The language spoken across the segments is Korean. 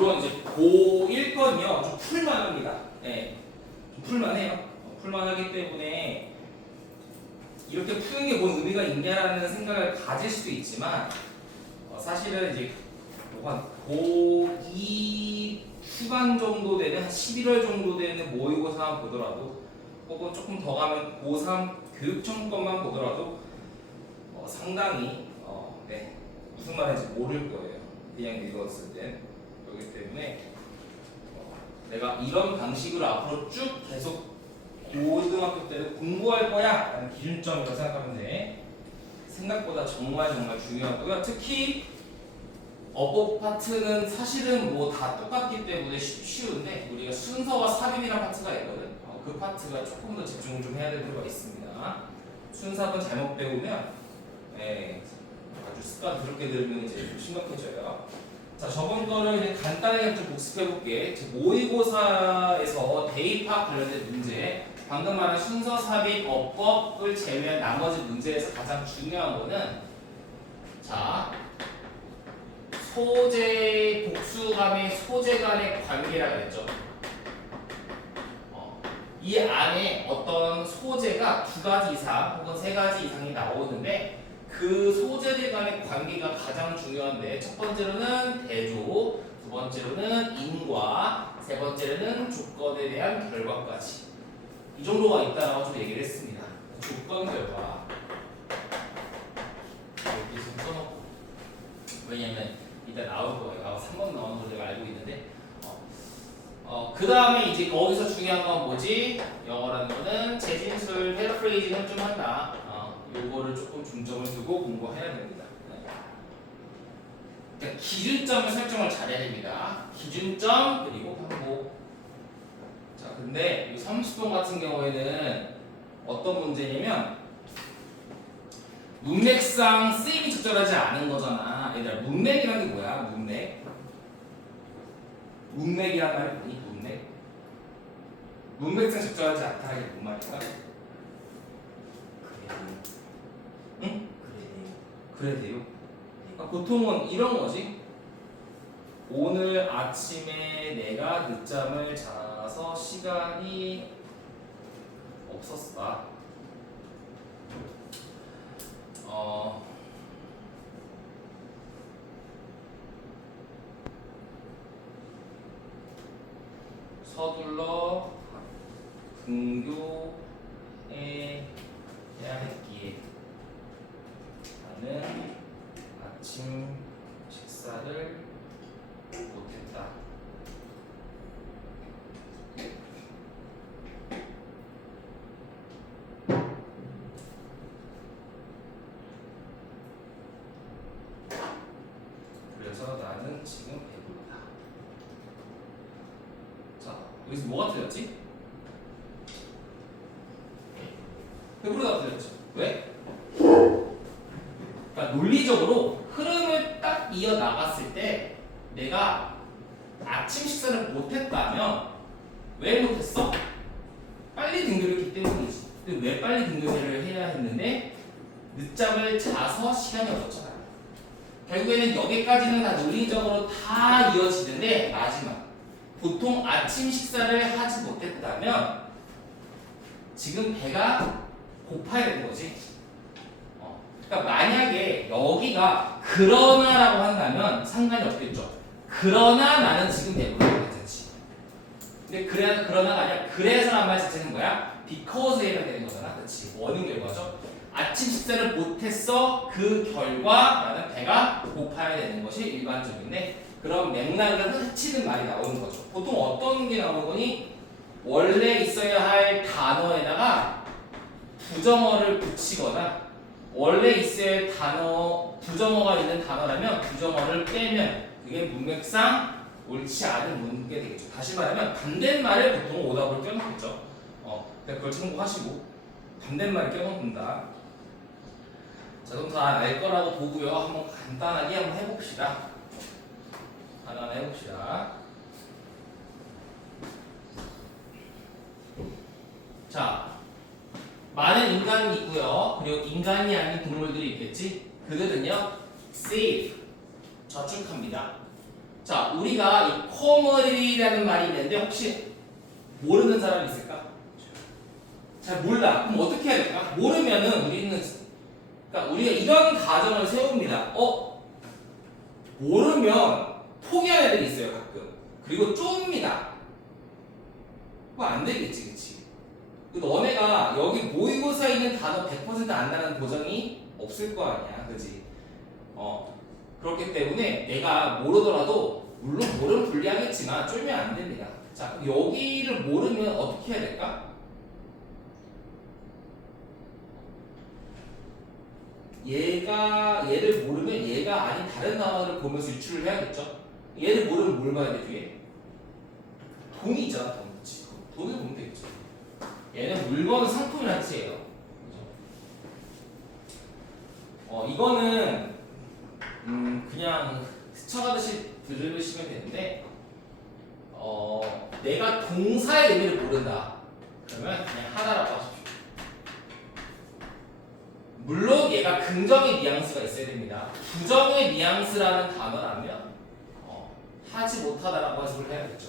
물론 이제 고1 건요 좀 풀만합니다. 네, 좀 풀만해요. 풀만하기 때문에 이렇게 푸는 게 뭔 의미가 있냐라는 생각을 가질 수도 있지만 사실은 이제 한 고2 후반 정도 되는 한 11월 정도 되는 모의고사만 보더라도 혹은 조금 더 가면 고3 교육청 것만 보더라도 상당히 네, 무슨 말인지 모를 거예요. 그냥 읽었을 땐. 그렇기 때문에 내가 이런 방식으로 앞으로 쭉 계속 고등학교 때는 공부할 거야 라는 기준점이라고 생각하면 돼. 생각보다 정말 중요하고요. 특히 어법 파트는 사실은 뭐 다 똑같기 때문에 쉬운데 우리가 순서와 삽입이라는 파트가 있거든. 그 파트가 조금 더 집중을 좀 해야 될 필요가 있습니다. 순삽은 잘못 배우면 아주 습관 더럽게 들으면 이제 좀 심각해져요. 자, 저번 거를 이제 간단하게 좀 복습해 볼게. 모의고사에서 대입학 관련된 문제, 방금 말한 순서, 삽입, 어법을 제외한 나머지 문제에서 가장 중요한 거는 자, 소재, 복수감의 소재 간의 관계라고 했죠. 이 안에 어떤 소재가 2가지 이상 혹은 3가지 이상이 나오는데 그 소재들 간의 관계가 가장 중요한데 첫 번째로는 대조, 두 번째로는 인과, 세 번째로는 조건에 대한 결과까지 이 정도가 있다라고 좀 얘기를 했습니다. 조건 결과 여기서 써놓고 왜냐면 이따 나올 거예요. 3번 나오는 걸 제가 알고 있는데 그 다음에 이제 거기서 중요한 건 뭐지? 영어라는 거는 재진술, 패러프레이징을 좀 한다. 요거를 조금 중점을 두고 공부해야 됩니다. 그러니까 기준점을 설정을 잘해야 됩니다. 기준점 그리고 반복. 자, 근데 이 삼수동 같은 경우에는 어떤 문제냐면 문맥상 쓰임이 적절하지 않은 거잖아. 얘들아, 문맥이라는 게 뭐야? 문맥. 문맥이란 말이 뭐니? 문맥. 문맥상 적절하지 않다는 게 뭔 말일까? 응? 그래 돼요. 그러니까 보통은 이런 거지. 오늘 아침에 내가 늦잠을 자서 시간이 없었다. 서둘러 등교해 야 했기에 나는 아침 식사를 못했다. 그래서 나는 지금 배부르다. 자, 여기서 뭐가 틀렸지? 배부르다 틀렸죠. 왜? 그러니까 논리적으로 흐름을 딱 이어 나갔을 때 내가 아침 식사를 못했다면 왜 못했어? 빨리 등교를 했기 때문이지. 근데 왜 빨리 등교를 해야 했는데 늦잠을 자서 시간이 없었잖아. 결국에는 여기까지는 다 논리적으로 다 이어지는데 마지막 보통 아침 식사를 하지 못했다면 지금 배가 고파야 되는 거지. 그러니까 만약에 여기가 그러나라고 한다면 상관이 없겠죠. 그러나 나는 지금 배부르다 괜찮지. 근데 그러나가 아니라 그래서란 말 자체는 뭐야? because 해야 되는 거잖아. 그렇지. 원인 결과죠. 아침 식사를 못했어. 그 결과 나는 배가 고파야 되는 것이 일반적인데 그런 맥락을 흩치는 말이 나오는 거죠. 보통 어떤 게 나오는 거니? 원래 있어야 할 단어에다가 부정어를 붙이거나 원래 있어야 할 단어, 부정어가 있는 단어라면 부정어를 빼면 그게 문맥상 옳지 않은 문게 되겠죠. 다시 말하면 반대말을 보통 오답을 껴놓겠죠. 그걸 참고하시고 반대말을 껴놓는다. 자, 그럼 다 알 거라고 보고요. 한번 간단하게 한번 해봅시다. 간단하게 해봅시다. 자, 많은 인간이 있고요. 그리고 인간이 아닌 동물들이 있겠지. 그들은요, save, 저축합니다. 자, 우리가 이 코머리라는 말이 있는데 혹시 모르는 사람 있을까? 잘 몰라. 그럼 어떻게 해야 될까? 모르면은 우리는 그러니까 우리가 이런 가정을 세웁니다. 모르면 포기하는 애들이 있어요, 가끔. 그리고 쪼입니다. 그거 안 되겠지, 그치? 너네가 여기 모의고사에 있는 단어 100% 안다는 보장이 없을 거 아니야, 그치? 그렇기 때문에 내가 모르더라도 물론 모르면 불리하겠지만 쫄면 안 됩니다. 자, 여기를 모르면 어떻게 해야 될까? 얘를 모르면 얘가 아닌 다른 단어를 보면서 유추를 해야겠죠? 얘를 모르면 뭘 봐야 돼, 뒤에? 돈이 있잖아, 돈. 그치? 돈을 보면 되겠죠. 얘는 물건, 상품이라는 뜻이에요. 이거는 그냥 스쳐가듯이 들으시면 되는데 내가 동사의 의미를 모른다. 그러면 그냥 하나라고 하십시오. 물론 얘가 긍정의 뉘앙스가 있어야 됩니다. 부정의 뉘앙스라는 단어라면 하지 못하다라고 해석을 해야겠죠.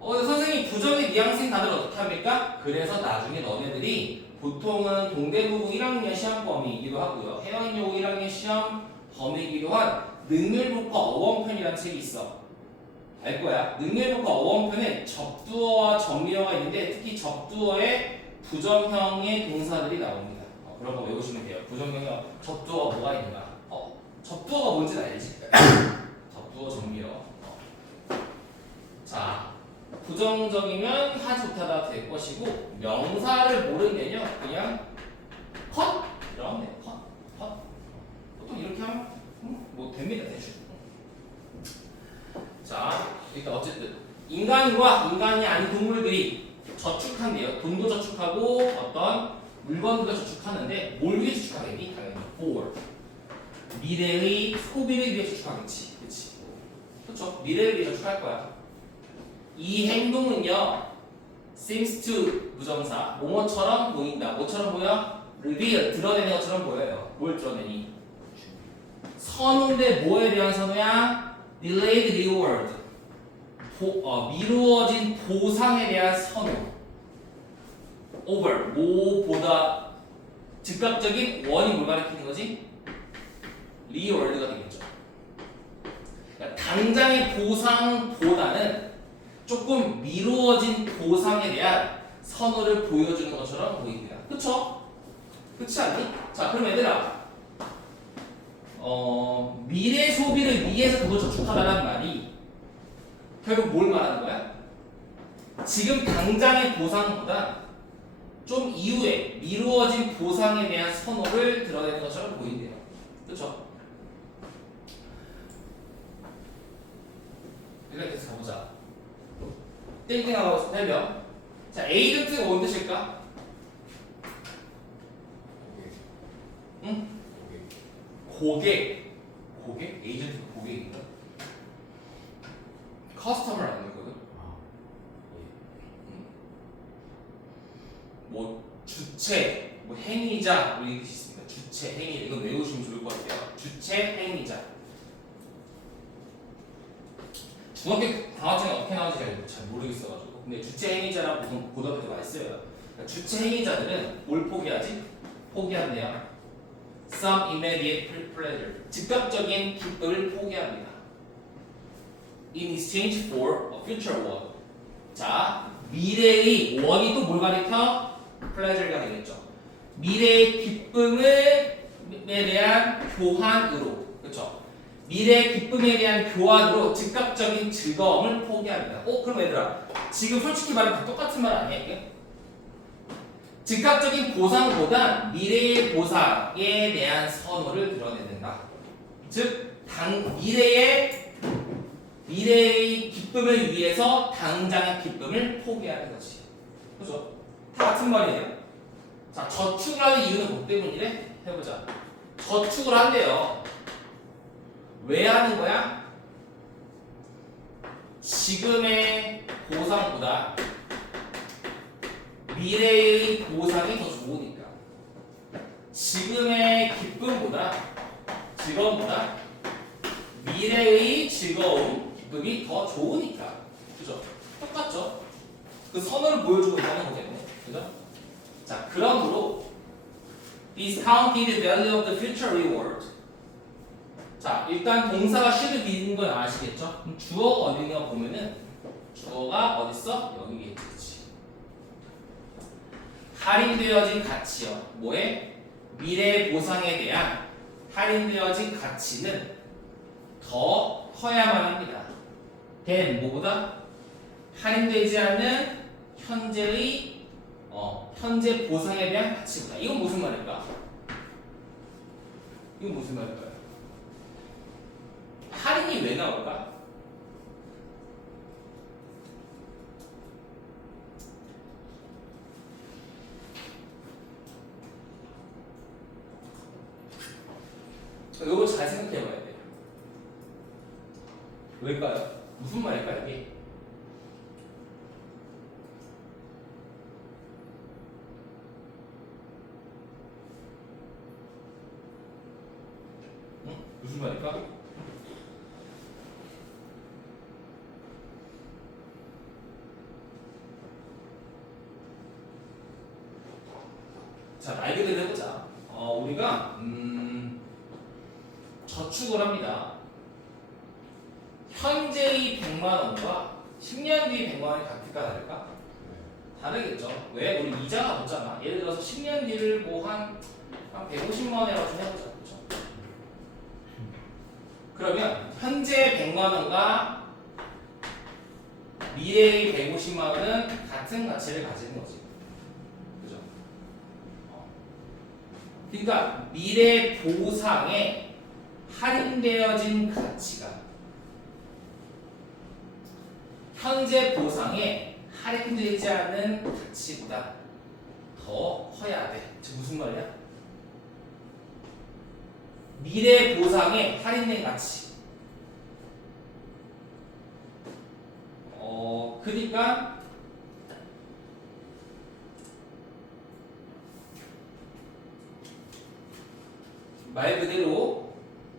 선생님 부정의 뉘앙스인 단어를 어떻게 합니까? 그래서 나중에 너네들이 보통은 동대문고 1학년 시험 범위이기도 하고요. 해양여고 1학년 시험 범위이기도 한 능률북과 어원편이라는 책이 있어. 알 거야. 능률북과 어원편에 접두어와 정미어가 있는데 특히 접두어에 부정형의 동사들이 나옵니다. 그런 거 외우시면 돼요. 부정형의 접두어가 뭐가 있는가? 접두어가 뭔지는 알지? 접두어 정미어. 자, 부정적이면 하지 못하다 될 것이고 명사를 모르면요 그냥 컷 이러면 돼요. 컷. 보통 이렇게 하면 뭐 됩니다 대충. 자, 일단 어쨌든 인간과 인간이 아닌 동물들이 저축한대요. 돈도 저축하고 어떤 물건도 저축하는데 뭘 위해 저축하겠니? 당연히 for 미래의 소비를 위해 저축하겠지, 그렇지? 그렇죠? 미래를 위해 저축할 거야. 이 행동은요 seems to 부정사 뭐뭐처럼 보인다. 뭐처럼 보여? reveal 드러내는 것처럼 보여요. 뭘 드러내니? 선호인데 뭐에 대한 선호야? delayed reward 미루어진 보상에 대한 선호. over 뭐보다 즉각적인 원이 뭘 가리키는 거지? reward가 되겠죠. 그러니까 당장의 보상보다는 조금 미루어진 보상에 대한 선호를 보여주는 것처럼 보입니다. 그쵸? 그렇지 않니? 자, 그럼 얘들아 미래 소비를 위해서 돈을 저축하다는 말이 결국 뭘 말하는 거야? 지금 당장의 보상보다 좀 이후에 미루어진 보상에 대한 선호를 드러내는 것처럼 보인대요. 그쵸? 이렇게 해서 가보자. 땡땡하고 설명. 자, 에이전트가 뭔 뜻일까? 응? 고객. 에이전트가 고객인가? 커스터머를 안 되거든. 뭐 주체, 뭐 행위자 뭐 이런 뜻이 있습니다. 주체, 행위자 이건 외우시면 좋을 것 같아요. 주체, 행위자. 중학교 방학전에 어떻게 나오는지 잘 모르겠어가지고. 근데 주체 행위자라고 보통 고등학교도 많이 써요. 그러니까 주체 행위자들은 뭘 포기하지? 포기한대요. Some immediate pleasure. 즉각적인 기쁨을 포기합니다. In exchange for a future one. 자, 미래의 원이 또 뭘 가리켜? pleasure가 되겠죠. 미래의 기쁨에 대한 교환으로. 그렇죠? 미래의 기쁨에 대한 교환으로 즉각적인 즐거움을 포기합니다. 그럼 얘들아 지금 솔직히 말하면 다 똑같은 말 아니야 이게? 즉각적인 보상보다 미래의 보상에 대한 선호를 드러내는다. 즉 미래의 기쁨을 위해서 당장의 기쁨을 포기하는 것이. 그렇죠? 다 같은 말이에요. 자, 저축을 하는 이유는 뭐 때문이래? 해보자. 저축을 한대요. 왜 하는 거야? 지금의 보상보다 미래의 보상이 더 좋으니까. 지금의 기쁨보다 즐거움보다 미래의 즐거움, 기쁨이 더 좋으니까. 그죠? 똑같죠? 그 선을 보여주고 있다는 거겠네. 그죠? 자, 그러므로 discounted value of the future reward. 자, 일단 동사가 should be인 건 아시겠죠? 그럼 주어가 어디냐 보면은 주어가 어딨어? 여기 있지. 할인되어진 가치요. 뭐에? 미래 보상에 대한 할인되어진 가치는 더 커야만 합니다. 된 뭐보다? 할인되지 않는 현재의 현재 보상에 대한 가치보다. 이건 무슨 말일까? 이건 무슨 말일까요? 할인이 왜 나올까? 이거 잘 생각해 봐야 돼요. 왜일까요? 무슨 말일까 이게? 응? 무슨 말일까? 자, 말 그대로 해보자. 우리가 저축을 합니다. 현재의 100만 원과 10년 뒤의 100만 원이 같을까 다를까? 다르겠죠. 왜? 우리 이자가 붙잖아. 예를 들어서 10년 뒤를 뭐 한 150만 원이라고 좀 해보자. 그렇죠? 그러면 현재 100만 원과 미래의 150만 원은 같은 가치를 가지는 거지. 그죠? 그러니까 미래 보상에 할인되어진 가치가 현재 보상에 할인되지 않는 가치보다 더 커야 돼. 저 무슨 말이야? 미래 보상에 할인된 가치. 그러니까 말 그대로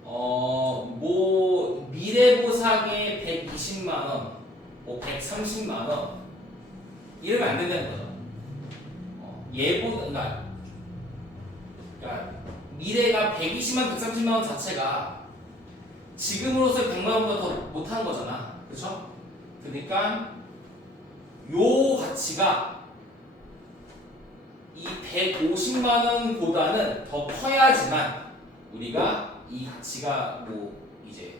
뭐 미래 보상에 120만 원, 뭐 130만 원 이러면 안 된다는 거죠. 그러니까 미래가 120만, 130만 원 자체가 지금으로서 100만 원보다 더 못하는 거잖아. 그렇죠? 그러니까 요 가치가 이 150만 원보다는 더 커야지만 우리가 이 가치가 뭐 이제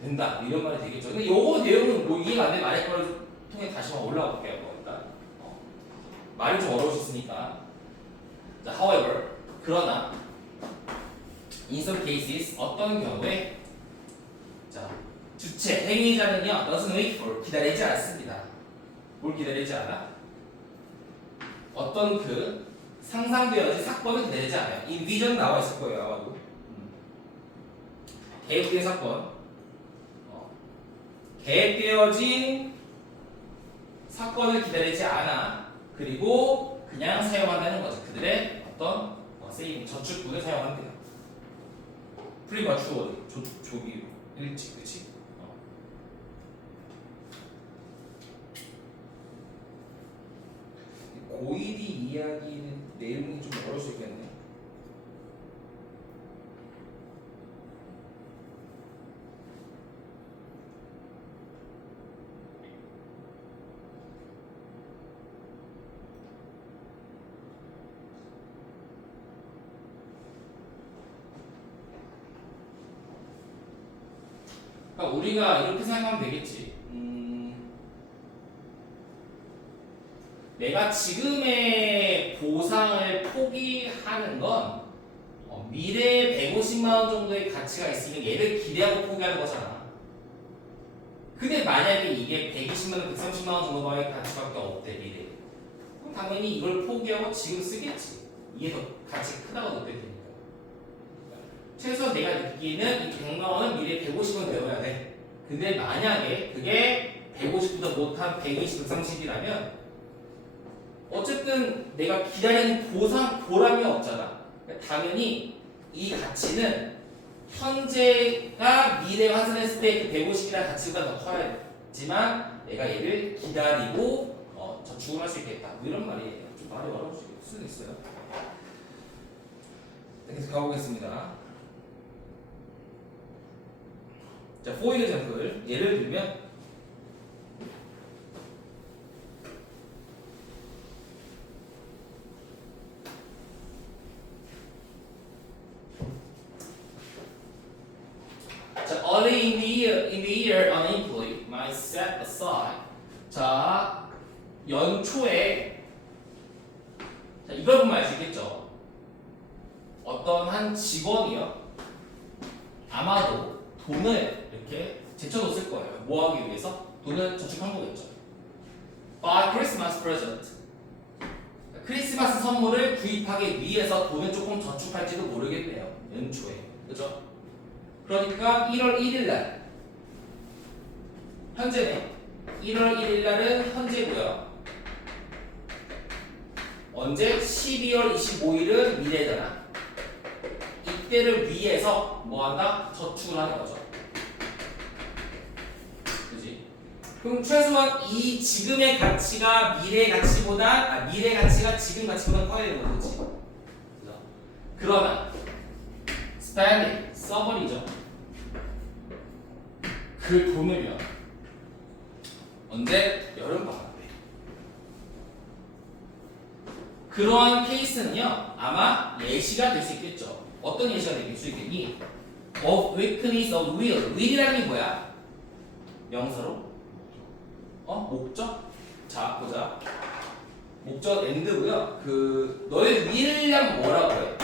된다 이런 말이 되겠죠. 근데 요거 내용은 뭐 이해가 안 되는 말의 거를 통해 다시 한번 올라가 볼게요. 일단 말이 좀 어려울 수 있으니까. 자, however 그러나 in some cases 어떤 경우에 자 주체 행위자는요 doesn't wait for 기다리지 않습니다. 뭘 기다리지 않아? 어떤 그 상상되어진 사건을 기다리지 않아요. 이 비전 나와 있을 거예요 아마도. 계획된 사건, 계획되어진 사건을 기다리지 않아. 그리고 그냥 사용한다는 거죠. 그들의 어떤 세이빙 저축분을 사용한대요. 풀리 맞추어 조기 일찍 그치? 고일이 이야기는 내용이 좀 어려울 수 있겠네. 그러니까 우리가 이렇게 생각하면 되겠지. 내가 지금의 보상을 포기하는 건 미래에 150만 원 정도의 가치가 있으면 얘를 기대하고 포기하는 거잖아. 근데 만약에 이게 120만 원, 130만 원 정도의 가치밖에 없대 미래. 그럼 당연히 이걸 포기하고 지금 쓰겠지. 이게 더 가치가 크다고 느껴지니까. 최소 내가 느끼는 이 100만 원은 미래에 150원 되어야 돼. 근데 만약에 그게 150보다 못한 120, 130이라면 어쨌든 내가 기다리는 보람이 없잖아. 당연히 이 가치는 현재가 미래에 환산했을 때 그 150이라는 가치보다 더 커야지만 내가 얘를 기다리고 저축을 할 수 있겠다. 뭐 이런 말이에요. 좀 말이 어려울 수도 있어요. 계속 가보겠습니다. 자, for example, 예를 들면 자, early in the year, unemployed might set aside. 자, 연초에 자, 이걸 보면 알 수 있겠죠. 어떤 한 직원이요. 아마도 돈을 이렇게 제쳐뒀을 거예요. 뭐 하기 위해서? 돈을 저축한 거겠죠. Buy Christmas present. 크리스마스 선물을 구입하기 위해서 돈을 조금 저축할지도 모르겠네요. 연초에. 그죠? 그러니까 1월 1일 날. 현재네. 1월 1일 날은 현재고요. 언제? 12월 25일은 미래잖아. 이때를 위해서 뭐 한다? 저축을 하는 거죠. 그지? 그럼 최소한 이 지금의 가치가 미래의 가치보다 미래 가치가 지금 가치보다 커야 되는 거지. 그죠? 그러나 spending 써버리죠. 그 돈을요. 언제? 여름방학 때. 그러한 케이스는요. 아마 예시가 될 수 있겠죠. 어떤 예시가 될 수 있겠니? Of weakness of will. will이라는 게 뭐야? 명사로? 목적? 자, 보자. 목적 and고요. 너의 will이란 뭐라고 해?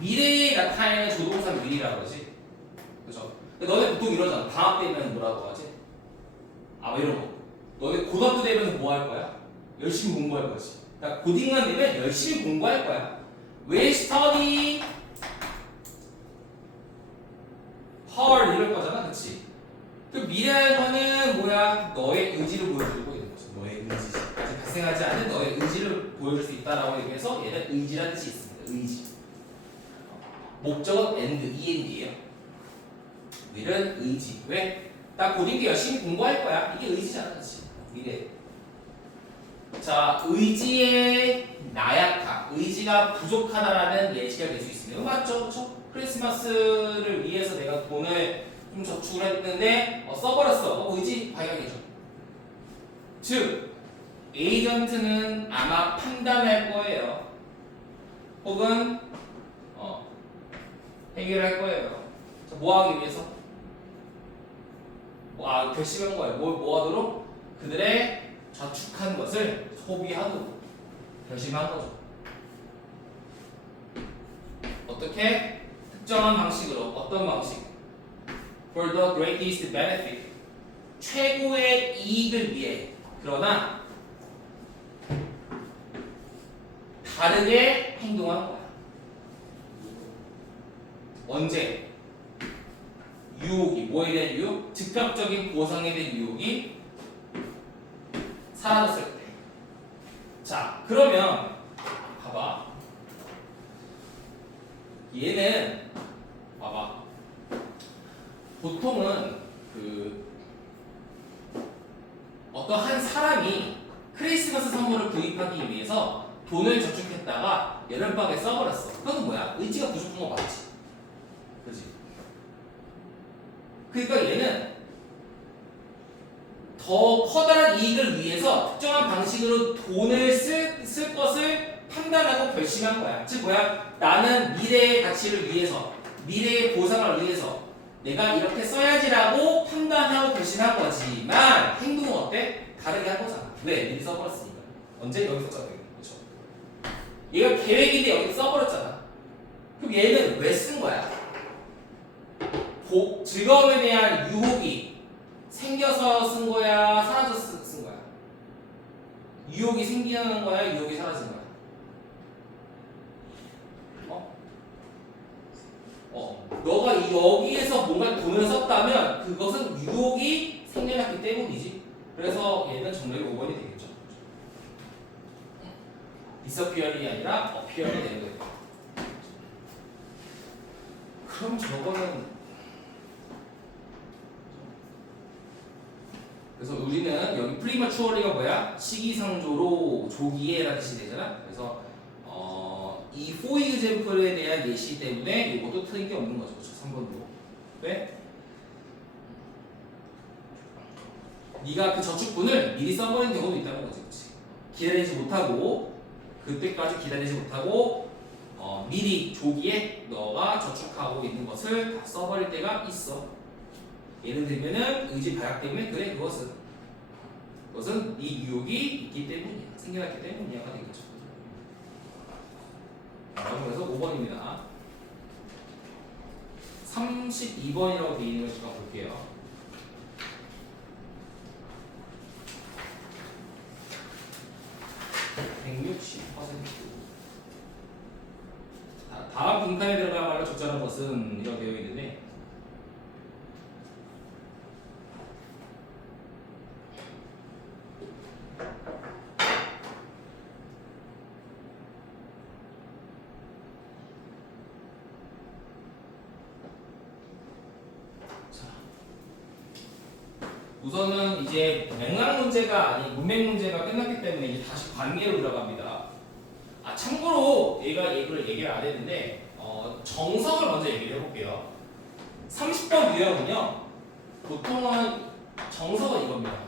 미래에 나타내는 조동사 will이라고 하지. 그죠? 너네 보통 이러잖아. 방학 되면 뭐라고 하지? 뭐 이런 거. 너네 고등학교 되면 뭐 할 거야? 열심히 공부할 거지. 그러니까 고딩만 되면 열심히 공부할 거야. 왜 study hard 이럴 거잖아, 그렇지? 그 미래에서는 뭐야? 너의 의지를 보여주고 있는 거지. 너의 의지. 아직 발생하지 않은 너의 의지를 보여줄 수 있다라고 얘기해서 얘는 의지라는 뜻이 있습니다. 의지. 목적은 END예요. will은 의지. 왜? 나 고딩 때 열심히 공부할 거야. 이게 의지잖아, 그렇지? 미래. 자, 의지의 나약함, 의지가 부족하다라는 예시가 될 수 있습니다. 맞죠? 그렇죠? 크리스마스를 위해서 내가 돈을 좀 저축을 했는데 써버렸어. 의지 방향이죠. 즉, 에이전트는 아마 판단할 거예요. 혹은 해결할 거예요. 자, 뭐 하기 위해서? 결심한 거예요. 뭐 하도록? 그들의 저축한 것을 소비하도록 결심한 거죠. 어떻게? 특정한 방식으로. 어떤 방식? For the greatest benefit. 최고의 이익을 위해. 그러나 다르게 행동한 거야. 언제? 유혹이. 뭐에 대한 유혹? 즉각적인 보상에 대한 유혹이 사라졌을 때. 자, 그러면 봐봐. 얘는 봐봐. 보통은 어떤 한 사람이 크리스마스 선물을 구입하기 위해서 돈을 저축했다가 여름방학에 써버렸어. 그건 뭐야? 의지가 부족한 거 맞지? 그지? 그러니까 얘는 더 커다란 이익을 위해서 특정한 방식으로 돈을 쓸 것을 판단하고 결심한 거야. 즉 뭐야? 나는 미래의 가치를 위해서, 미래의 보상을 위해서 내가 이렇게 써야지라고 판단하고 결심한 거지만 행동은 어때? 다르게 한 거잖아. 왜? 미리 써버렸으니까. 언제? 여기 썼잖아. 그렇죠? 얘가 계획인데 여기 써버렸잖아. 그럼 얘는 왜 쓴 거야? 즐거움에 대한 유혹이 생겨서 쓴 거야? 사라져서 쓴 거야? 유혹이 생기는 거야? 유혹이 사라진 거야? 너가 여기에서 뭔가 돈을 썼다면 그것은 유혹이 생겨났기 때문이지. 그래서 얘는 정답이 5번이 되겠죠. disappear이 아니라 appear이 되는 거예요. 그럼 저거는 그래서 우리는 여기 프리마추어리가 뭐야? 시기상조로 조기에라는 뜻이 되잖아. 그래서 이 for example에 대한 예시 때문에 이것도 틀린 게 없는 거죠. 그렇죠? 3번도. 왜? 네가 그 저축분을 미리 써버린 경우도 있다는 거지. 그렇지? 기다리지 못하고 그때까지 기다리지 못하고 미리 조기에 너가 저축하고 있는 것을 다 써버릴 때가 있어. 예를 들면은 의지 발약 때문에 그래 그것은 이 유혹이 있기 때문이야. 생겨났기 때문이야가 되겠죠. 그래서 5번입니다. 32번이라고 되어 있는 걸 잠깐 볼게요. 다음 빈칸에 들어가야말로 적절한 것은 이라고 되어 있는데 우선은 이제 맥락 문제가 아닌 문맥 문제가 끝났기 때문에 이제 다시 관계로 들어갑니다. 참고로 얘기를 안 했는데 정석을 먼저 얘기를 해볼게요. 30번 유형은요 보통은 정석은 이겁니다.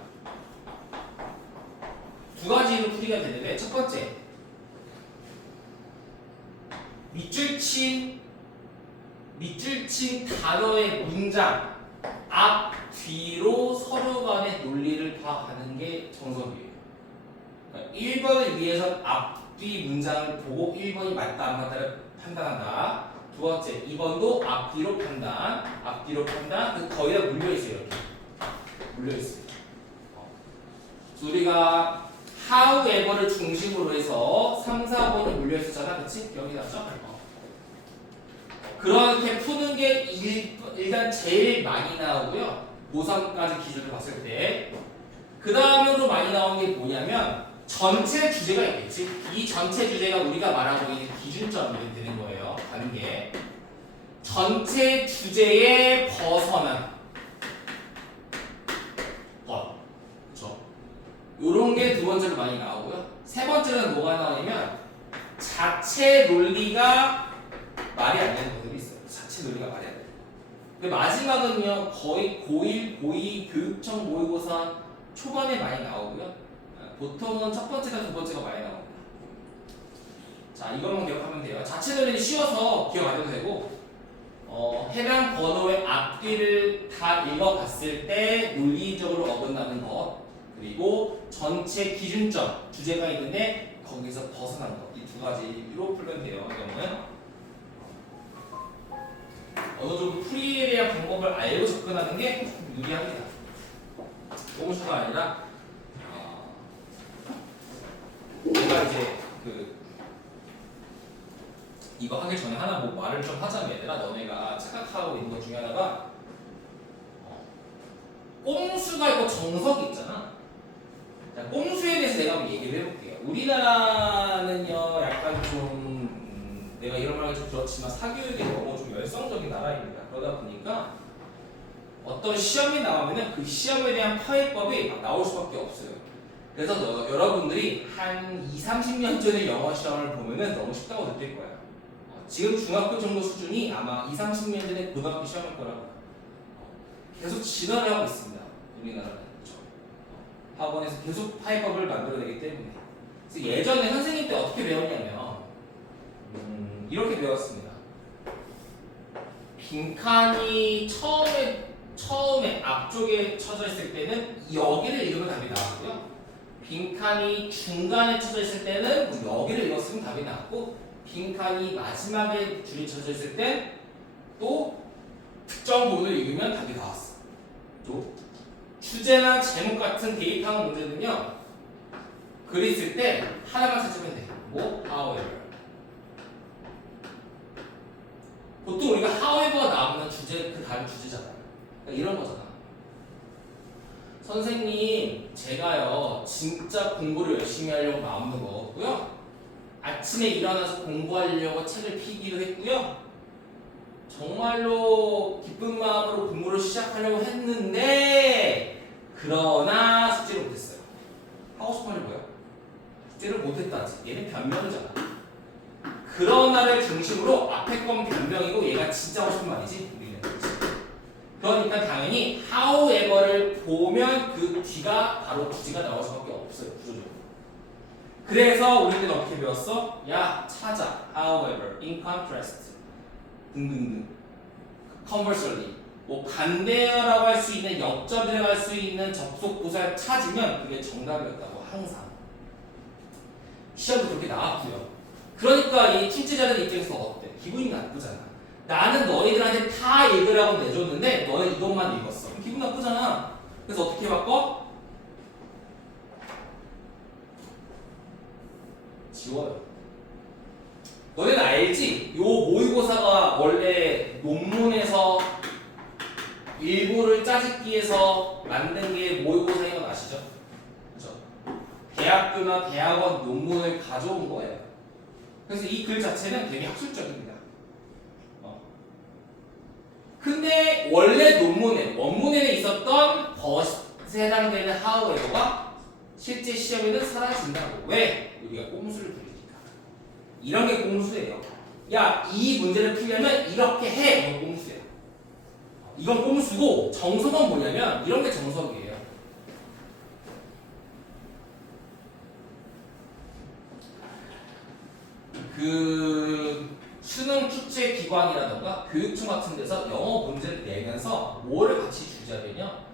두 가지로 풀이가 되는데 첫 번째 밑줄 친 단어의 문장 앞, 뒤로 서로 간의 논리를 파악하는 게 정석이에요. 그러니까 1번을 위해서 앞, 뒤 문장을 보고 1번이 맞다 안 맞다를 판단한다. 두 번째 2번도 앞, 뒤로 판단, 그 거의 다 물려있어요. 이렇게 물려있어요. 우리가 however를 중심으로 해서 3, 4번이 물려있었잖아. 그치? 기억이 나죠? 그렇게 푸는 게 일단 제일 많이 나오고요. 고3까지 기준으로 봤을 때. 그 다음으로 많이 나오는 게 뭐냐면 전체 주제가 있겠지. 이 전체 주제가 우리가 말하고 있는 기준점이 되는 거예요. 관계. 전체 주제에 벗어난 것. 그렇죠? 요런 게 두 번째로 많이 나오고요. 세 번째는 뭐가 나오냐면 자체 논리가 말이 안 되는 것들이 있어요. 자체 논리가 말이 안 돼요. 근데 마지막은요 거의 고1, 고2 교육청 모의고사 초반에 많이 나오고요. 보통은 첫 번째가 두 번째가 많이 나옵니다. 자, 이것만 기억하면 돼요. 자체 논리는 쉬워서 기억 안 해도 되고 해당 번호의 앞뒤를 다 읽어봤을 때 논리적으로 어긋나는 것, 그리고 전체 기준점 주제가 있는데 거기서 벗어난 것, 이 두 가지로 풀면 돼요. 이거는 어느 정도 풀이에 대한 방법을 알고 접근하는 게 유리합니다. 공수가 아니라 내가 이제 이거 하기 전에 하나 뭐 말을 좀 하자면 얘들아, 너네가 착각하고 있는 것 중에 하나가 꼼수가 있고 정석이 있잖아. 자, 꼼수에 대해서 내가 한번 얘기를 해볼게요. 우리나라는요 약간 좀 내가 이런 말이 좀 그렇지만 사교육이 너무 좀 열성적인 나라입니다. 그러다 보니까 어떤 시험이 나오면은 그 시험에 대한 파해법이 막 나올 수밖에 없어요. 그래서 여러분들이 한 20-30년 전에 영어 시험을 보면은 너무 쉽다고 느낄 거야. 지금 중학교 정도 수준이 아마 20-30년 전에 고등학교 시험할 거라고 계속 진화를 하고 있습니다. 우리나라는. 그렇죠? 학원에서 계속 파해법을 만들어내기 때문에. 그래서 예전에 선생님 때 어떻게 배웠냐면 이렇게 배웠습니다. 빈칸이 처음에 앞쪽에 쳐져 있을 때는 여기를 읽으면 답이 나왔고요. 빈칸이 중간에 쳐져 있을 때는 여기를 읽었으면 답이 나왔고, 빈칸이 마지막에 줄이 쳐져 있을 때 또 특정 부분을 읽으면 답이 나왔어. 또 주제나 제목 같은 데이터 문제는요, 글이 있을 때 하나만 찾으면 돼. 뭐 however. 보통 우리가 however가 나오면 주제 그 다음 주제잖아요. 그러니까 이런 거잖아. 선생님, 제가요 진짜 공부를 열심히 하려고 마음도 먹었고요. 아침에 일어나서 공부하려고 책을 피기도 했고요. 정말로 기쁜 마음으로 공부를 시작하려고 했는데 그러나 숙제를 못했어요. 하고 싶은 말이 뭐야? 숙제를 못했다지. 얘는 변명이잖아. 그러나를 중심으로 앞에 건 변명이고 얘가 진짜 하고 싶은 말이지. 우리는. 그러니까 당연히 however를 보면 그 뒤가 바로 주제가 나올 수밖에 없어요. 구조적으로. 그래서 우리는 어떻게 배웠어? 야 찾아. however, in contrast 등등등. conversely 뭐 반대어라고 할 수 있는 역접이라고 할 수 있는 접속 부사를 찾으면 그게 정답이었다고 항상. 시험도 그렇게 나왔고요. 그러니까 이 출제자들 입장에서 어때? 기분이 나쁘잖아. 나는 너희들한테 다 읽으라고 내줬는데 너는 이것만 읽었어. 기분 나쁘잖아. 그래서 어떻게 바꿔? 지워요. 너희는 알지? 요 모의고사가 원래 논문에서 일부를 짜집기 위해서 만든 게 모의고사인 건 아시죠? 그렇죠? 대학교나 대학원 논문을 가져온 거예요. 그래서 이 글 자체는 되게 학술적입니다. 근데 원래 원문에는 있었던 것에 해당되는 however가 실제 시험에는 사라진다고. 왜? 우리가 꼼수를 부리니까. 이런 게 꼼수예요. 야, 이 문제를 풀려면 이렇게 해. 이건 꼼수야. 이건 꼼수고 정석은 뭐냐면 이런 게 정석이에요. 그 수능 축제 기관이라던가 교육청 같은 데서 영어 문제를 내면서 뭐를 같이 주자면요.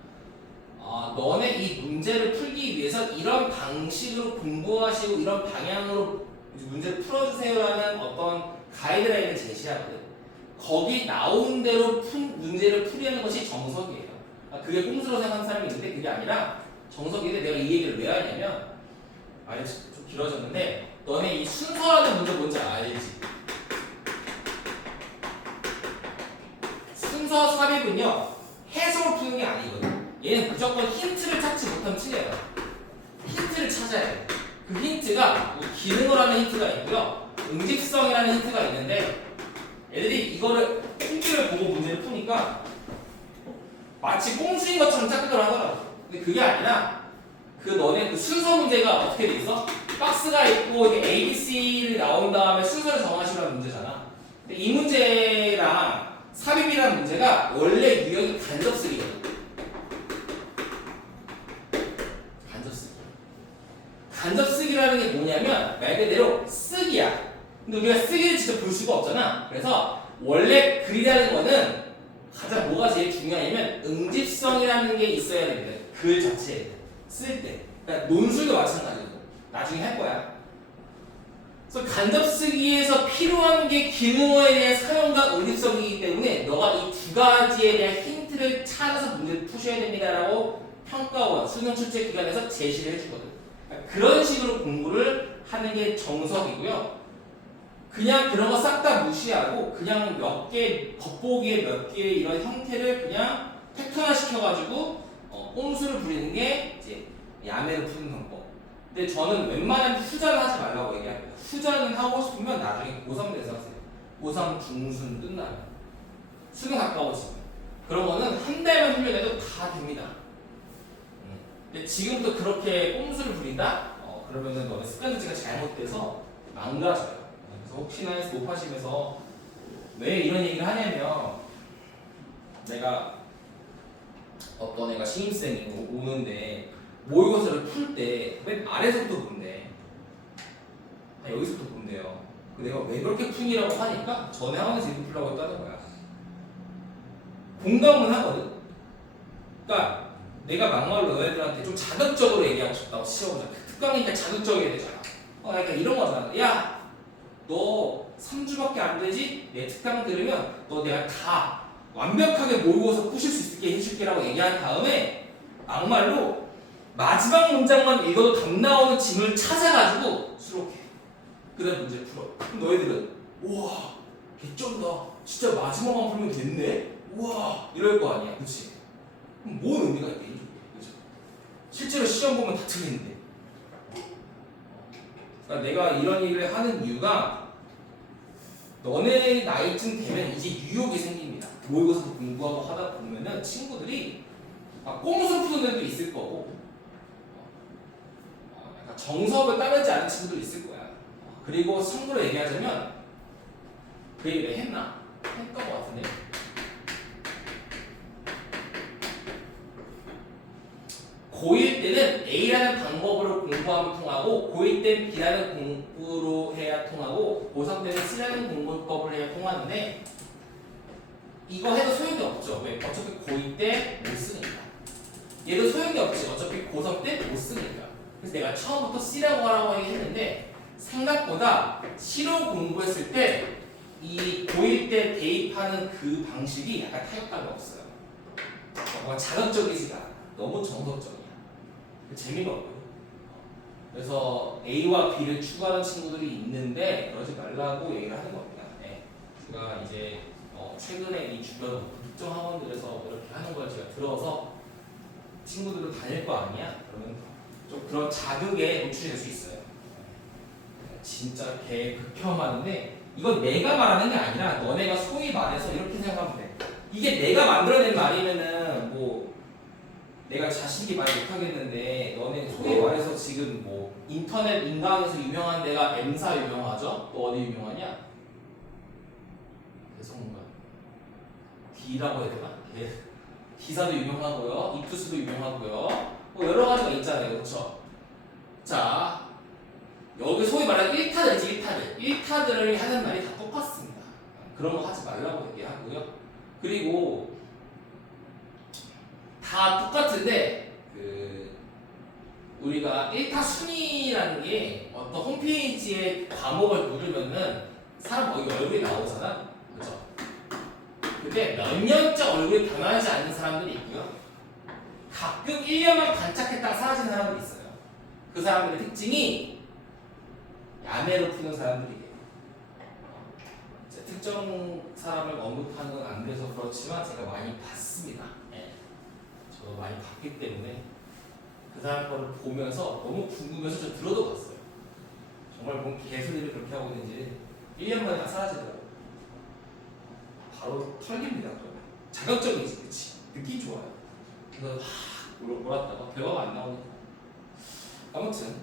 너네 이 문제를 풀기 위해서 이런 방식으로 공부하시고 이런 방향으로 문제를 풀어주세요라는 어떤 가이드라인을 제시하거든. 거기 나온 대로 문제를 풀이하는 것이 정석이에요. 그게 꼼수로 생각하는 사람이 있는데 그게 아니라 정석인데 내가 이 얘기를 왜 하냐면 말이 좀 길어졌는데 너네 이 순서라는 문제 뭔지 알지? 순서 삽입은요 해석을 푸는 게 아니거든. 얘는 무조건 힌트를 찾지 못하면 틀려요. 힌트를 찾아야 돼. 그 힌트가 뭐 기능을 하는 힌트가 있고요 응집성이라는 힌트가 있는데 애들이 이거를 힌트를 보고 문제를 푸니까 마치 꼼수인 것처럼 착각을 하더라고. 근데 그게 아니라 그 너네 그 순서 문제가 어떻게 돼 있어? 박스가 있고 이게 A, B, C를 나온 다음에 순서를 정하시라는 문제잖아. 근데 이 문제랑 삽입이라는 문제가 원래 유형이 간접쓰기거든. 간접쓰기라는 게 뭐냐면 말 그대로 쓰기야. 근데 우리가 쓰기를 직접 볼 수가 없잖아. 그래서 원래 글이라는 거는 가장 뭐가 제일 중요하냐면 응집성이라는 게 있어야 됩니다. 글 자체에 쓸 때. 그러니까 논술도 마찬가지고 나중에 할 거야. 그래서 간접쓰기에서 필요한 게 기능어에 대한 사용과 응집성이기 때문에 너가 이 두 가지에 대한 힌트를 찾아서 문제를 푸셔야 됩니다라고 평가원 수능 출제 기관에서 제시를 해주거든. 그런 식으로 공부를 하는 게 정석이고요. 그냥 그런 거 싹 다 무시하고 그냥 몇 개 겉보기에 몇 개의 이런 형태를 그냥 패턴화 시켜가지고 꼼수를 부리는 게 이제 야매를 푸는 방법. 근데 저는 웬만하면 후자는 하지 말라고 얘기합니다. 후자는 하고 싶으면 나중에 고3 돼서 하세요. 고3 중순 끝나면 수능 가까워지면 그런 거는 한 달만 훈련해도 다 됩니다. 근데 지금부터 그렇게 꼼수를 부린다? 그러면은 너의 습관 자체가 잘못돼서 망가져요. 그래서 혹시나 해서 높아지면서 왜 이런 얘기를 하냐면 내가 어떤 애가 신입생이 오는데 모의고사를 풀 때 맨 아래서부터 본대. 여기서부터 본대요. 내가 왜 그렇게 푸니라고 하니까 전에 하원에서 이렇게 풀라고 했다는 거야. 공감은 하거든. 그러니까 내가 막말로 너희들한테 좀 자극적으로 얘기하고 싶다고 시험을 특강이니까 자극적이어야 되잖아. 그러니까 이런 거잖아. 야, 너 3주밖에 안 되지? 내 특강 들으면 너 내가 다 완벽하게 모의고사 푸실 수 있게 해줄게라고 얘기한 다음에 막말로 마지막 문장만 읽어도 답 나오는 짐을 찾아가지고 수록해. 그 다음 문제를 풀어. 그럼 너희들은 우와 개쩐다. 진짜 마지막만 풀면 됐네? 우와 이럴 거 아니야. 그치? 그럼 뭔 의미가 있겠니? 그죠? 실제로 시험 보면 다 틀리는데. 그러니까 내가 이런 얘기를 하는 이유가 너네 나이쯤 되면 이제 유혹이 생깁니다. 모의고사도 공부하고 하다 보면은 친구들이 막 꼼수 푸는 애도 있을 거고 약간 정석을 따르지 않은 친구도 있을 거야. 그리고 참고로 얘기하자면 그 얘기 내가 했나? 했던 것 같은데 고1 때는 A라는 방법으로 공부하면 통하고 고1 때는 B라는 공부로 해야 통하고 고3 때는 C라는 공부법을 해야 통하는데 이거 해도 소용이 없죠. 왜? 어차피 고2 때 못 쓰니까. 얘도 소용이 없지. 어차피 고3 때 못 쓰니까. 그래서 내가 처음부터 C라고 하라고 얘기했는데 생각보다 C로 공부했을 때 이 고1 때 대입하는 그 방식이 약간 타격감이 없어요. 뭔가 자극적이지가 않아. 너무 정석적이야. 재미가 없고요. 그래서 A와 B를 추구하는 친구들이 있는데 그러지 말라고 얘기를 하는 겁니다. 네. 제가 이제 최근에 이 주변 특정 학원들에서 이렇게 하는 걸 제가 들어서 친구들도 다닐 거 아니야? 그러면 좀 그런 자극에 노출이 될 수 있어요. 진짜 개 극혐하는데 이건 내가 말하는 게 아니라 너네가 소위 말해서 이렇게 생각하면 돼. 이게 내가 만들어낸 말이면은 뭐 내가 자신있게 말 못하겠는데 너네 소위 말해서 지금 뭐 인터넷 인강에서 유명한 데가 M사 유명하죠? 또 어디 유명하냐? 계속 뭔가 D라고 해야 되나? 기사도 유명하고요, 이투스도 유명하고요, 뭐 여러 가지가 있잖아요, 그렇죠? 자, 여기 소위 말하는 1타들이지 1타들을 하는 말이 다 똑같습니다. 그런 거 하지 말라고 얘기하고요. 그리고 다 똑같은데 우리가 1타 순위라는 게 어떤 홈페이지에 과목을 누르면은 사람 거기 얼굴이 나오잖아, 그렇죠? 근데 몇 년째 얼굴이 변하지 않는 사람들이 있고요. 가끔 1년만 반짝했다가 사라진 사람들이 있어요. 그 사람들의 특징이 야매로 푸는 사람들이에요. 특정 사람을 언급하는 건 안 돼서 그렇지만 제가 많이 봤습니다. 네. 저 많이 봤기 때문에 그 사람 거를 보면서 너무 궁금해서 좀 들어도 봤어요. 정말 뭔 개소리를 그렇게 하고 있는지 1년 만에 다 사라지더라고요. 바로 털립니다. 자극적이지, 그치? 느낌 좋아요. 그래서 몰았다가 대화가 안 나오니까. 아무튼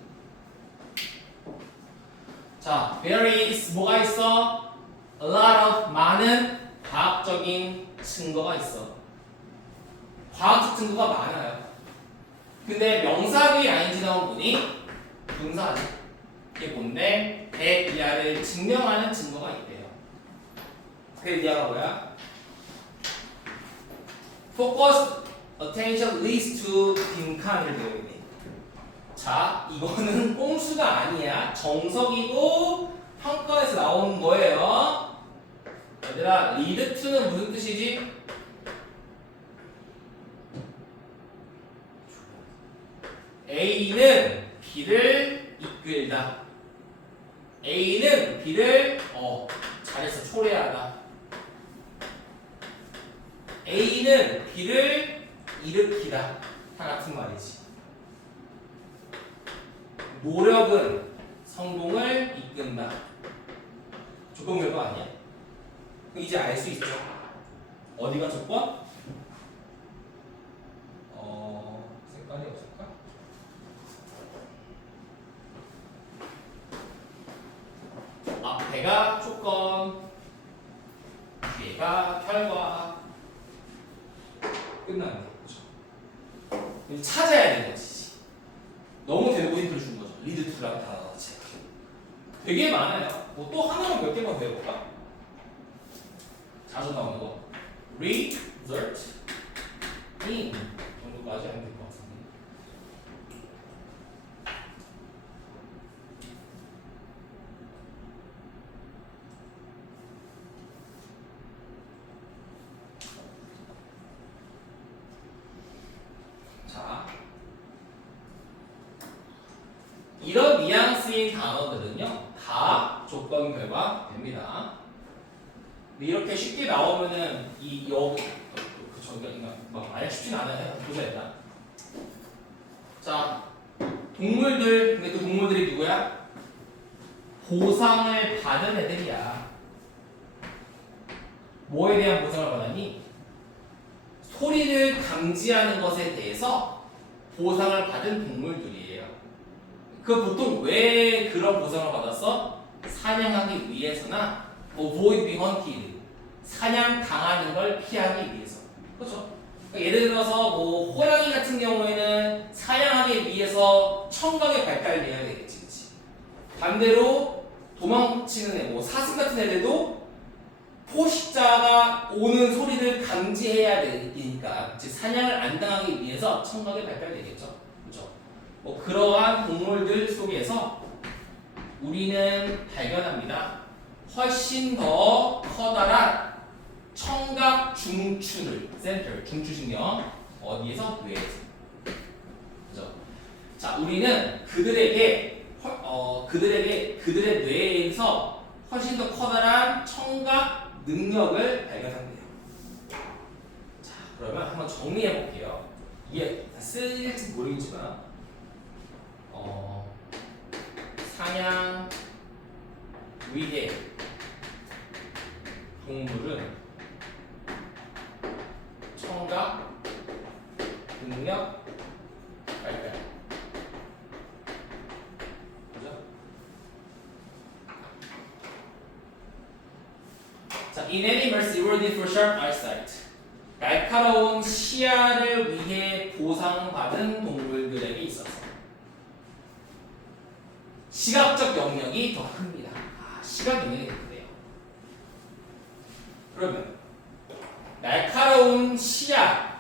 자, there is 뭐가 있어? A lot of 많은 과학적인 증거가 있어. 과학적 증거가 많아요. 근데 명사 뒤에 ing 나온 분이 분사하지. 이게 뭔데? 100 이하를 증명하는 증거가 있대요. 그 이하가 뭐야? Focused attention leads to 빈칸을 되어 있네. 자, 이거는 꼼수가 아니야. 정석이고 평가에서 나온 거예요. 얘들아, lead to는 무슨 뜻이지? A는 B를 이끌다. A는 B를 잘했어, 초래하다. A는 B를 일으키다. 다 같은 말이지. 노력은 성공을 이끈다. 조건 결과 아니야? 그럼 이제 알 수 있죠. 어디가 조건? 색깔이 없을까? 앞에가 조건, 뒤에가 결과. 끝났네. 그렇죠? 찾아야 되는 거지. 너무 대놓고 힌트를 준 거죠. 리드 투랑 단어 자체. 되게 많아요. 뭐 또 하나만 몇 개만 배워볼까? 자주 나오는 거. result in 정도까지 하면 될 것 같은데. 자, 이런 뉘앙스인 단어들은요 다 조건 결과 됩니다. 이렇게 쉽게 나오면은 이 여기 저기가 막 아예 쉽진 않아요. 보셔야 된다. 자, 동물들. 근데 그 동물들이 누구야? 보상을 받은 애들이야. 뭐에 대한 보상을 받았니? 소리를 감지하는 것에 대해서 보상을 받은 동물들이에요. 그 보통 왜 그런 보상을 받았어? 사냥하기 위해서나 avoid being hunted, 사냥 당하는 걸 피하기 위해서. 그렇죠? 예를 들어서 뭐 호랑이 같은 경우에는 사냥하기 위해서 청각의 발달을 해야 되겠지, 그렇지? 반대로 도망치는 애, 뭐 사슴 같은 애들도 포식자가 오는 소리를 감지해야 되니까, 즉 사냥을 안 당하기 위해서 청각의 발달되겠죠, 그렇죠? 뭐 그러한 동물들 속에서 우리는 발견합니다. 훨씬 더 커다란 청각 중추를, 센터, 중추신경 어디에서? 뇌에서. 그죠? 자, 우리는 그들의 뇌에서 훨씬 더 커다란 청각 능력을 발견한대요. 자, 그러면 한번 정리해 볼게요. 이게 쓰일지 모르겠지만, 사냥 위계 동물은 청각 능력 발달. 그죠? 자, in animals rewarded for sharp eyesight. 날카로운 시야를 위해 보상받은 동물들에게 있어서 시각적 영역이 더 큽니다. 시각 영역이 더 크대요. 그러면 날카로운 시야,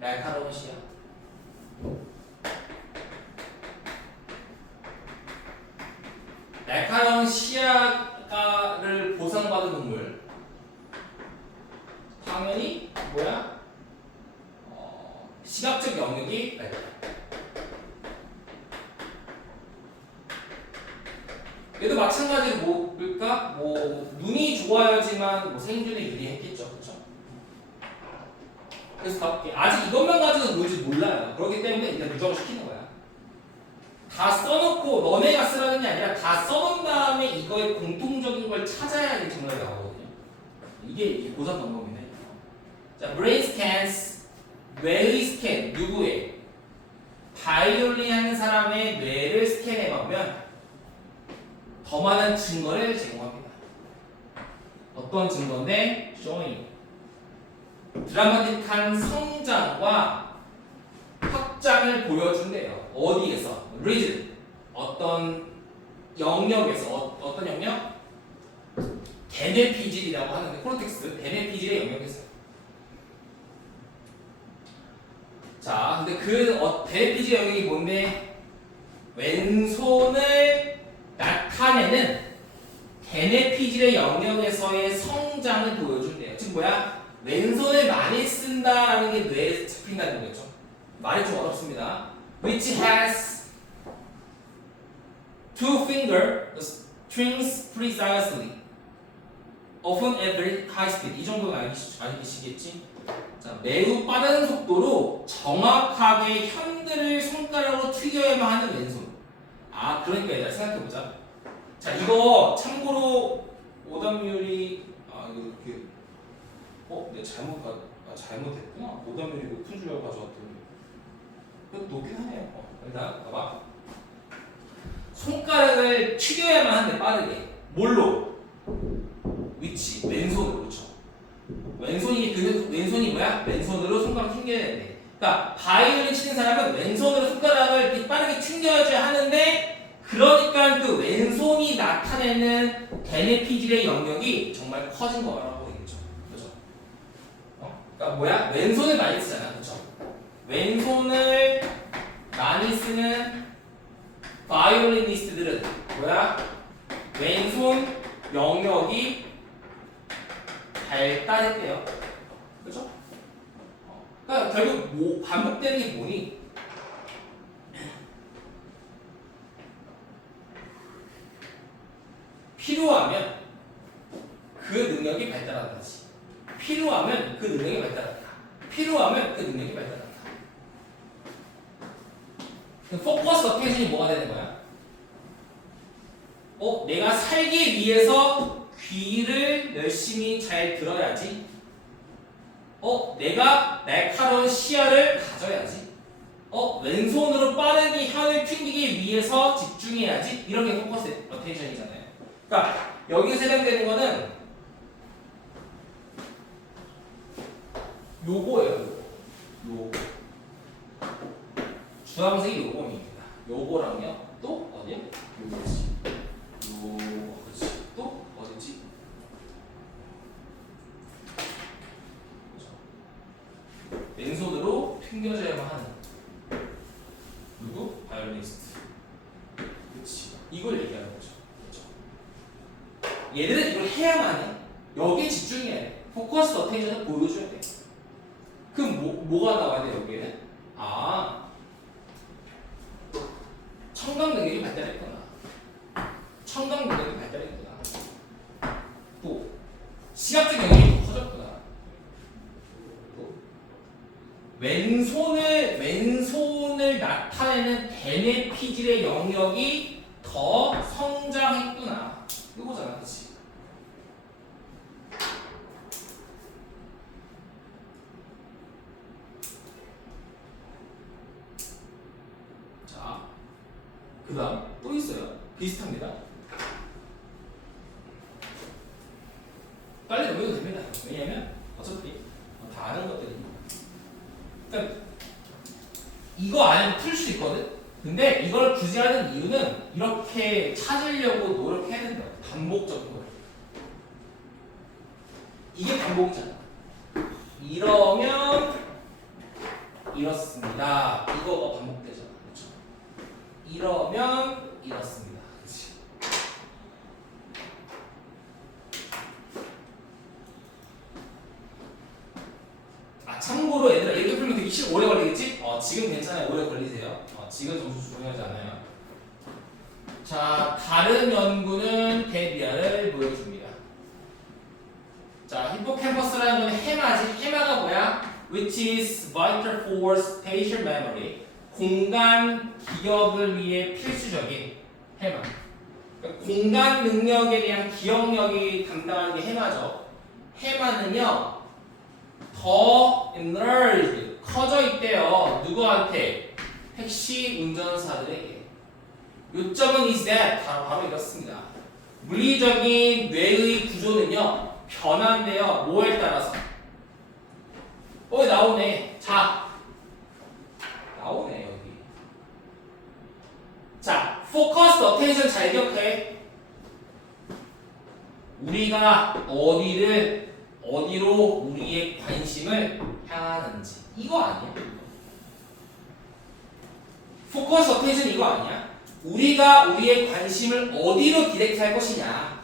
날카로운 시야. 날카로운 시야를 보상받은 동물, 당연히 뭐야? 시각적 영역이 발달. 얘도 마찬가지로 뭘까? 뭐 눈이 좋아야지만 뭐 생존에 유리했겠죠, 그렇죠? 그래서 가볼게. 아직 이것만 가지고 뭔지 몰라요. 그렇기 때문에 일단 누적을 시키는 거야. 다 써놓고 너네가 쓰라는 게 아니라 다 써놓은 다음에 이거의 공통적인 걸 찾아야 정답이 나오거든요. 이게 고사 방법이네. 자, brain scans, 뇌의 스캔, 누구의? 바이올린 사람의 뇌를 스캔해보면 더 많은 증거를 제공합니다. 어떤 증거인데? showing. 드라마틱한 성장과 확장을 보여준대요. 어디에서? region. 어떤 영역에서. 어떤 영역? 대뇌피질이라고 하는데, 코르텍스, 대뇌피질의 영역에서. 자, 근데 그 대뇌피질 영역이 뭔데? 왼손을 나타내는 대뇌피질의 영역에서의 성장을 보여준대요. 즉 뭐야? 왼손을 많이 쓴다라는 게 뇌에 잡힌다는 거겠죠. 말이 좀 어렵습니다. Which has two fingers, strings precisely, often at very high speed. 이 정도는 알겠지? 자, 매우 빠른 속도로 정확하게 현들을 손가락으로 튀겨야만 하는 왼손. 그러니까 얘들아 생각해보자. 자, 이거 참고로 오답률이 이렇게 내가 잘못했구나. 오답률이 높은 줄 알고 가져왔더니 그래도 높긴 하네요. 일단 봐봐. 손가락을 튀겨야만 하는데 빠르게. 뭘로? 위치, 왼손으로. 그렇죠. 왼손이 뭐야? 왼손으로 손가락 튕겨야 돼. 그러니까 바이올린 치는 사람은 왼손으로 손가락을 이렇게 빠르게 튕겨야지 하는데, 그러니까 그 왼손이 나타내는 대뇌피질의 영역이 정말 커진 거라고 얘기했죠. 그렇죠? 그러니까 뭐야? 왼손을 많이 쓰잖아. 그렇죠? 왼손을 많이 쓰는 바이올리니스트들은 뭐야? 왼손 영역이 발달했대요. 그렇죠? 그러니까 결국 반복되는 게 뭐니? 필요하면 그 능력이 발달한다. 필요하면 그 능력이 발달한다. 필요하면 그 능력이 발달한다. 포커스 어텐션이 뭐가 되는 거야? 내가 살기 위해서 귀를 열심히 잘 들어야지. 내가 날카로운 시야를 가져야지. 왼손으로 빠르게 혀를 튕기기 위해서 집중해야지. 이런 게 포커스 어텐션이잖아요. 그러니까 여기서 해당되는 거는 요거예요. 요거. 주황색이 요거입니다. 요거랑요. 또 어디야? 요거지. 요거지. 또 어디지? 그렇죠. 왼손으로 튕겨져야만 하는 누구? 바이올리니스트. 그렇지. 이걸 얘기하는 거죠. 그렇죠. 얘들은 이걸 해야만 해. 여기에 집중해야 돼. 포커스 어텐션을 보여줘야 돼. 그럼 뭐가 나와야 돼 여기에는? 청각 능력이 발달했구나. 청각 능력이 발달했구나. 또 시각적 영역이 더 커졌구나. 또 왼손을 나타내는 베네피질의 영역이 더 성장했구나. 이거잖아, 그렇지? 그 다음 또 있어요. 비슷합니다. 빨리 넘겨도 됩니다. 왜냐면 어차피 다 아는 것들이니까. 그러니까 이거 아니면 풀 수 있거든. 근데 이걸 굳이 하는 이유는 이렇게 찾으려고 노력해야 된다. 반복적으로. 이게 반복이잖아. 이러면 이렇습니다. 이거가 반복되잖아. 이러면 이렇습니다. 그치? 참고로 얘들아 이렇게 풀면 되게 오래 걸리겠지? 지금 괜찮아요. 오래 걸리세요. 지금 점수 중요하지 않아요. 자, 다른 연구는 대비아를 보여줍니다. 자, 히포캠퍼스라는 건 해마지. 해마가 뭐야? Which is vital for spatial memory. 공간 기억을 위해 필수적인 해마. 그러니까 공간 능력에 대한 기억력이 담당하는 게 해마죠. 해마는요 더 enlarged 커져 있대요. 누구한테? 택시 운전사들에게. 요점은 is that 바로 이렇습니다. 물리적인 뇌의 구조는요 변한대요. 뭐에 따라서? 나오네. 자, 나오네 여기. 자, focused attention 잘 기억해. 우리가 어디로 우리의 관심을 향하는지. 이거 아니야? focused attention 이거 아니야? 우리가 우리의 관심을 어디로 디렉트 할 것이냐.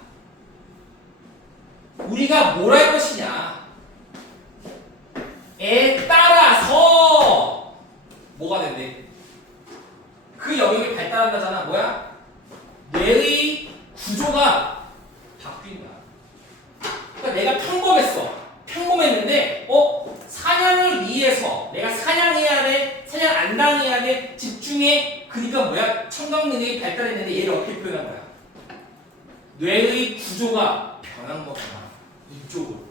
우리가 뭘 할 것이냐. 에 따라서 뭐가 된대? 그 영역이 발달한다잖아. 뭐야? 뇌의 구조가 바뀐다. 그러니까 내가 평범했는데 사냥을 위해서 내가 사냥해야 돼, 사냥 안 당해야 돼, 집중해. 그러니까 뭐야? 청각 능력이 발달했는데 얘를 어떻게 표현한 거야? 뇌의 구조가 변한 거잖아. 이쪽으로.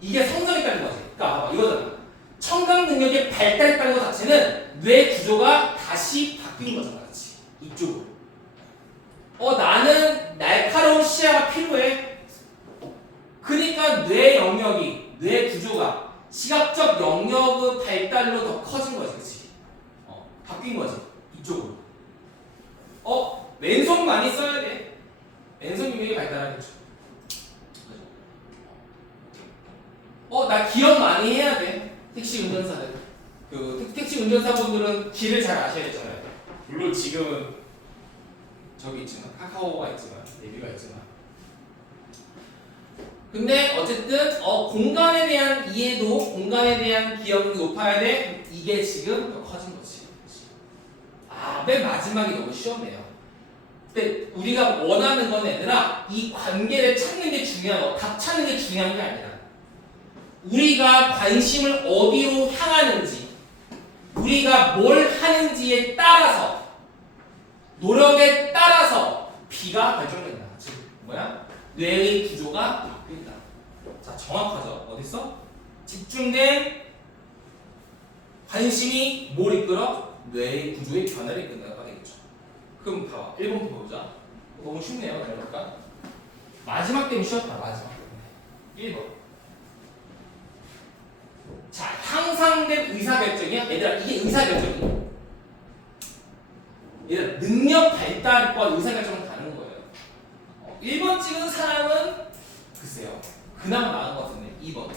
이게 성장했다는 거지. 그러니까 봐봐, 이거잖아. 청각 능력이 발달했다는 것 자체는 뇌 구조가 다시 바뀐 거잖아, 그렇지? 이쪽으로. 나는 날카로운 시야가 필요해. 그러니까 뇌 영역이, 뇌 구조가 시각적 영역의 발달로 더 커진 거지, 그렇지? 바뀐 거지, 이쪽으로. 왼손 많이 써야 돼. 왼손 능력이 발달하겠죠. 나 기억 많이 해야 돼. 택시 운전사들. 택시 운전사분들은 길을 잘 아셔야 되잖아요. 물론 지금은 저기 있지만, 카카오가 있지만, 내비가 있지만. 근데 어쨌든 공간에 대한 이해도, 공간에 대한 기억이 높아야 돼. 이게 지금 더 커진 거지. 맨 마지막이 너무 쉬웠네요. 근데 우리가 원하는 건 얘들아, 이 관계를 찾는 게 중요한 거, 답 찾는 게 중요한 게 아니라 우리가 관심을 어디로 향하는지, 우리가 뭘 하는지에 따라서, 노력에 따라서 B가 결정된다. 즉 뭐야? 뇌의 구조가 바뀐다. 자, 정확하죠? 어딨어? 집중된 관심이 뭘 이끌어? 뇌의 구조의 변화를 이끈다가 되겠죠. 그럼 봐봐. 1번부터 보자. 너무 쉽네요. 그러니까 마지막 때문에 쉬웠다. 마지막 때문에. 1번. 자, 향상된 의사결정이야? 얘들아, 이게 의사결정이야. 얘들아, 능력 발달과 의사결정은 다른 거예요. 1번 찍은 사람은 글쎄요. 그나마 나은 것 같은데. 2번.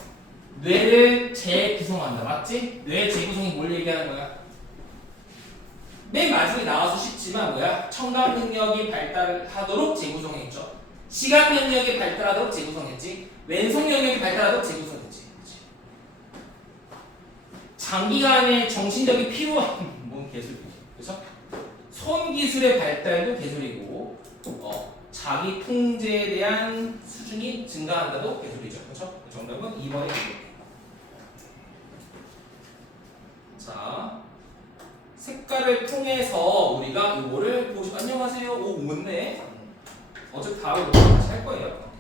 뇌를 재구성한다. 맞지? 뇌 재구성이 뭘 얘기하는 거야? 맨 마지막에 나와서 쉽지만 뭐야? 청각 능력이 발달하도록 재구성했죠. 시각 능력이 발달하도록 재구성했지. 왼손 능력이 발달하도록 재구성했지. 그치? 장기간의 정신력이 필요한 뭔 개소리지? 그렇죠? 손 기술의 발달도 개소리고, 자기 통제에 대한 수준이 증가한다도 개소리죠. 그렇죠? 정답은 2번에 자, 색깔을 통해서 우리가 이거를 보시. 안녕하세요. 오, 맞네. 어차피 다음에 녹음 다시 할 거예요.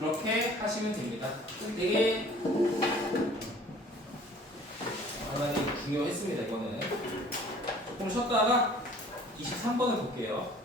그렇게 하시면 됩니다. 되게 상당히 중요했습니다. 이거는 조금 쉬었다가 23번을 볼게요.